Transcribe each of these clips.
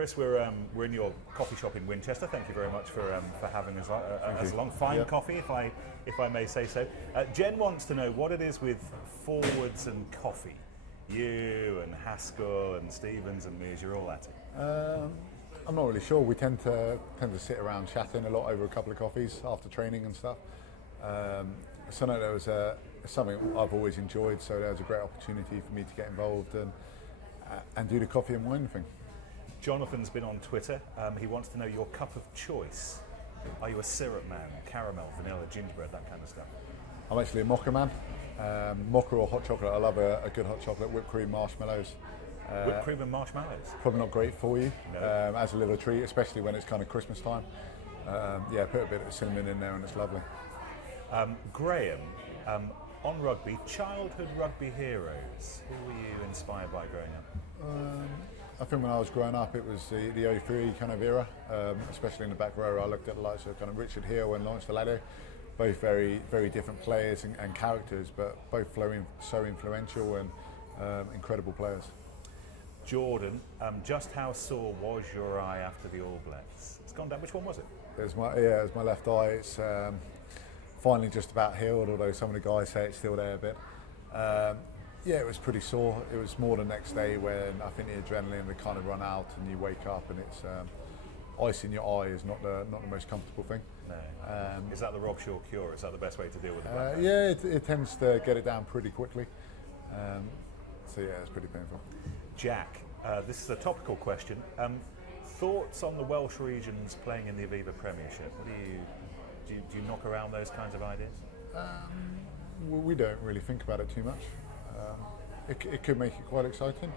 Chris, we're in your coffee shop in Winchester. Thank you very much for having us along. Fine coffee, if I may say so. Jen wants to know what it is with forwards and coffee. You and Haskell and Stevens and Moose, you're all at it. I'm not really sure. We tend to sit around chatting a lot over a couple of coffees after training and stuff. So no, there was something I've always enjoyed. So there was a great opportunity for me to get involved and do the coffee and wine thing. Jonathan's been on Twitter. He wants to know your cup of choice. Are you a syrup man, caramel, vanilla, gingerbread, that kind of stuff? I'm actually a mocha man. Mocha or hot chocolate. I love a good hot chocolate, whipped cream, marshmallows. Whipped cream and marshmallows? Probably not great for you, no. As a little treat, especially when it's kind of Christmas time. Yeah, put a bit of cinnamon in there and it's lovely. Graham, on rugby, childhood rugby heroes. Who were you inspired by growing up? I think when I was growing up, it was the 03 kind of era, especially in the back row. I looked at the likes of kind of Richard Hill and Lawrence Valado, both very, very different players and characters, but both so influential and incredible players. Jordan, just how sore was your eye after the All Blacks? It's gone down. Which one was it? It was my left eye. It's finally just about healed, although some of the guys say it's still there a bit. Yeah, it was pretty sore. It was more the next day when I think the adrenaline had kind of run out and you wake up and it's ice in your eye is not the most comfortable thing. No. Is that the Robshaw cure? Is that the best way to deal with it? Yeah, it tends to get it down pretty quickly. So yeah, it's pretty painful. Jack, this is a topical question. Thoughts on the Welsh regions playing in the Aviva Premiership? What do you knock around those kinds of ideas? We don't really think about it too much. It could make it quite exciting,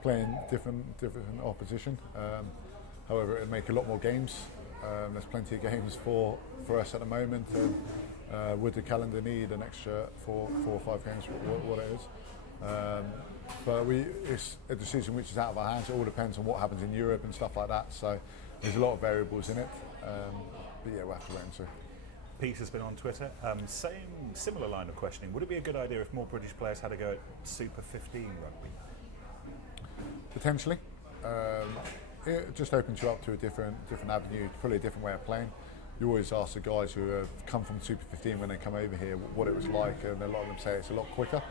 playing different opposition. However, it would make a lot more games. There's plenty of games for us at the moment. Would the calendar need an extra 4 or 5 games? What it is. But it's a decision which is out of our hands. It all depends on what happens in Europe and stuff like that. So there's a lot of variables in it. But yeah, we'll have to wait and see. Peter's been on Twitter. Similar line of questioning. Would it be a good idea if more British players had to go at Super 15 rugby? Potentially. It just opens you up to a different avenue, probably a different way of playing. You always ask the guys who have come from Super 15 when they come over here what it was like, and a lot of them say it's a lot quicker.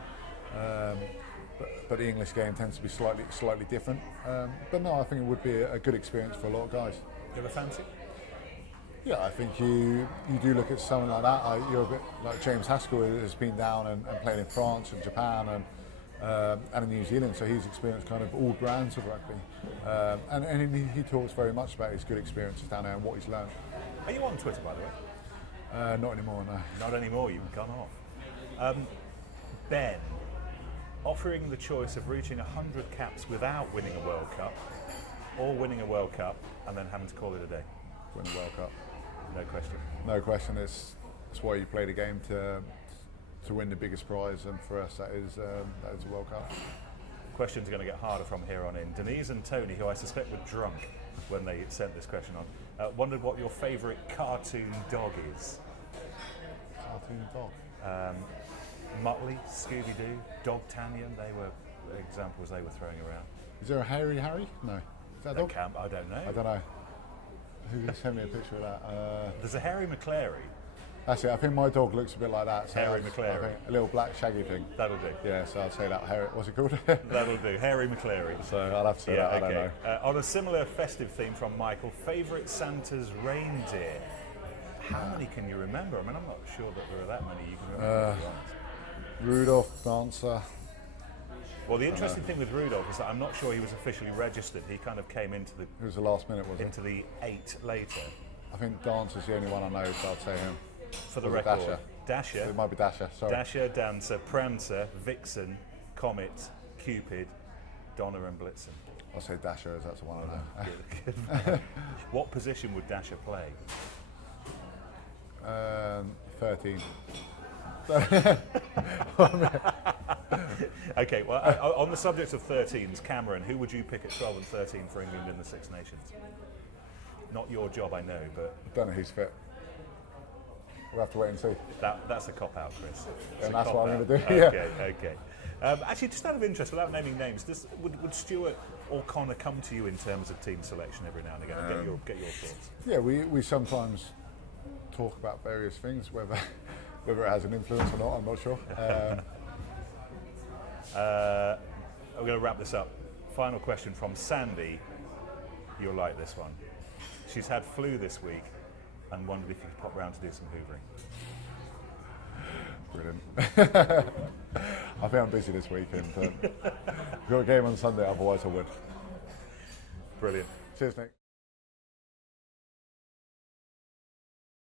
But the English game tends to be slightly different. But no, I think it would be a good experience for a lot of guys. You have a fancy? Yeah, I think you do look at someone like that. You're a bit like James Haskell has been down and played in France and Japan and in New Zealand, so he's experienced kind of all brands of rugby. And he talks very much about his good experiences down there and what he's learned. Are you on Twitter, by the way? Not anymore, no. Not anymore, you've gone off. Ben, offering the choice of reaching 100 caps without winning a World Cup or winning a World Cup and then having to call it a day. Win the World Cup. No question. No question. It's why you play the game to win the biggest prize, and for us that is a World Cup. Questions are going to get harder from here on in. Denise and Tony, who I suspect were drunk when they sent this question on, wondered what your favourite cartoon dog is. Cartoon dog? Muttley, Scooby-Doo, Dog Tanyan, they were examples they were throwing around. Is there a Harry? No. Is that a dog? I don't know. I don't know. Who sent me a picture of that? There's a Harry McClary. That's it. I think my dog looks a bit like that. So Harry McClary. I think a little black shaggy thing. That'll do. Yeah, so I'll say that. Harry, what's it called? That'll do. Harry McClary. So I'll have to say that. Okay. I don't know. On a similar festive theme from Michael, favourite Santa's reindeer. How many can you remember? I mean, I'm not sure that there are that many you can remember. Rudolph, Dancer. Well, the interesting thing with Rudolph is that I'm not sure he was officially registered. He kind of came into the. It was the last minute, wasn't it? Into the 8 later. I think Dancer's the only one I know, so I'd say him. For the record, Dasher. It might be Dasher. Sorry. Dasher, Dancer, Prancer, Vixen, Comet, Cupid, Donner, and Blitzen. I'll say Dasher, as that's the one I know. Good. What position would Dasher play? 13. Okay, well, on the subject of 13s, Cameron, who would you pick at 12 and 13 for England in the Six Nations? Not your job, I know, but... I don't know who's fit. We'll have to wait and see. That's a cop-out, Chris. And that's what I'm going to do. Okay, okay. Actually, just out of interest, without naming names, would Stuart or Connor come to you in terms of team selection every now and again and get your thoughts? Yeah, we sometimes talk about various things, whether it has an influence or not, I'm not sure. I'm going to wrap this up. Final question from Sandy. You'll like this one. She's had flu this week and wondered if you could pop round to do some hoovering. Brilliant. I think I'm busy this weekend. I've got a game on Sunday, otherwise I would. Brilliant. Cheers, Nick.